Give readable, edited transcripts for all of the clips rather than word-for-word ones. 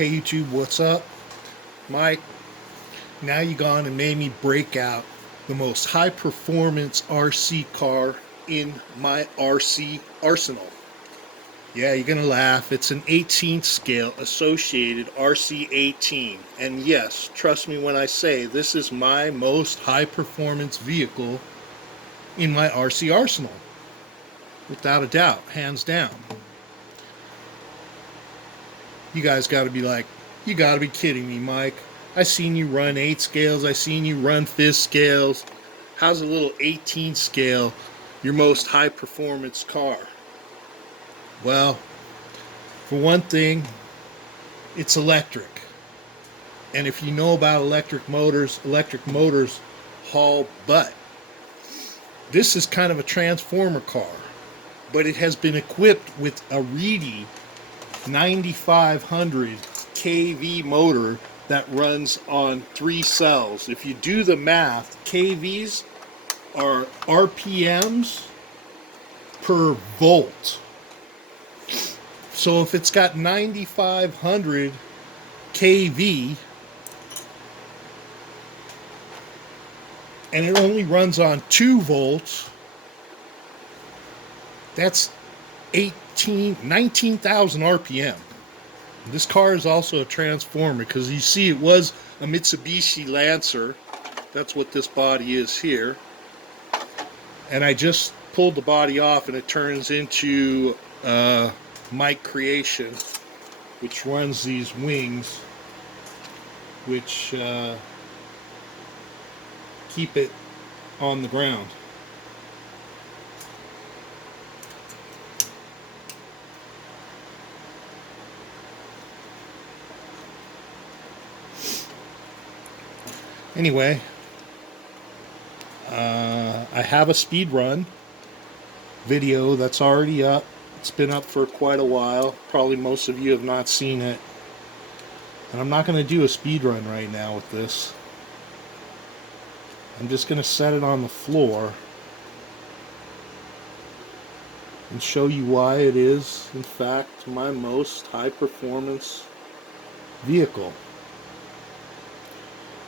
Hey YouTube, what's up? Mike, now you gone and made me break out the most high performance RC car in my RC arsenal. Yeah, you're gonna laugh. It's an 18th scale associated RC18. And yes, trust me when I say this is my most high performance vehicle in my RC arsenal. Without a doubt, hands down. You guys gotta be like, you gotta be kidding me, Mike. I seen you run 8 scales, I seen you run 5th scales. How's a little 18 scale your most high performance car? Well, for one thing, it's electric. And if you know about electric motors haul butt. This is kind of a transformer car, but it has been equipped with a Reedy 9500 kV motor that runs on 3 cells. If you do the math, kVs are RPMs per volt. So if it's got 9500 kV and it only runs on 2 volts, that's 19,000 RPM. This car is also a transformer because you see it was a Mitsubishi Lancer. That's what this body is here. And I just pulled the body off and it turns into Mike Creation, which runs these wings, which keep it on the ground. Anyway, I have a speed run video that's already up. It's been up for quite a while. Probably most of you have not seen it. And I'm not going to do a speed run right now with this. I'm just going to set it on the floor and show you why it is, in fact, my most high performance vehicle.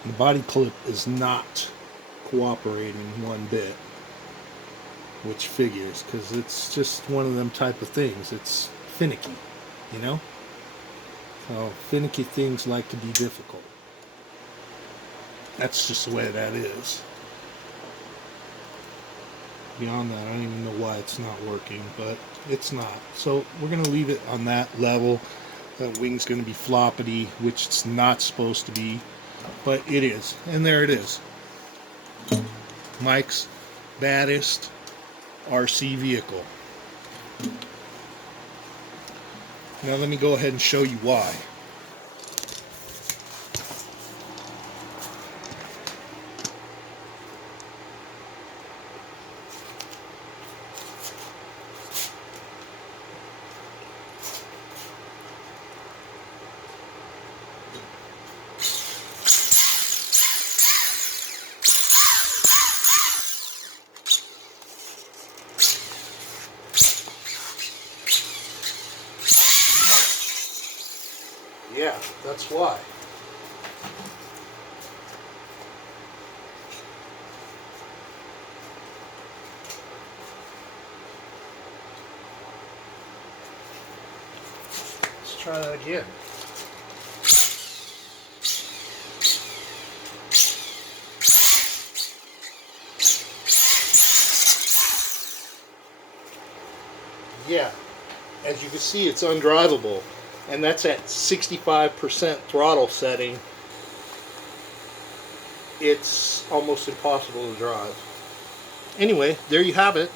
The body clip is not cooperating one bit, which figures, because it's just one of them type of things. It's finicky, you know? So finicky things like to be difficult. That's just the way that is. Beyond that, I don't even know why it's not working, but it's not. So we're going to leave it on that level. That wing's going to be floppity, which it's not supposed to be. But it is, and there it is. Mike's baddest RC vehicle. Now let me go ahead and show you why. Yeah, that's why. Let's try that again. Yeah, as you can see, it's undrivable. And that's at 65% throttle setting. It's almost impossible to drive. Anyway, there you have it.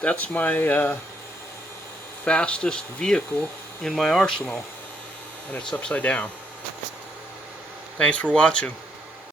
That's my fastest vehicle in my arsenal. And it's upside down. Thanks for watching.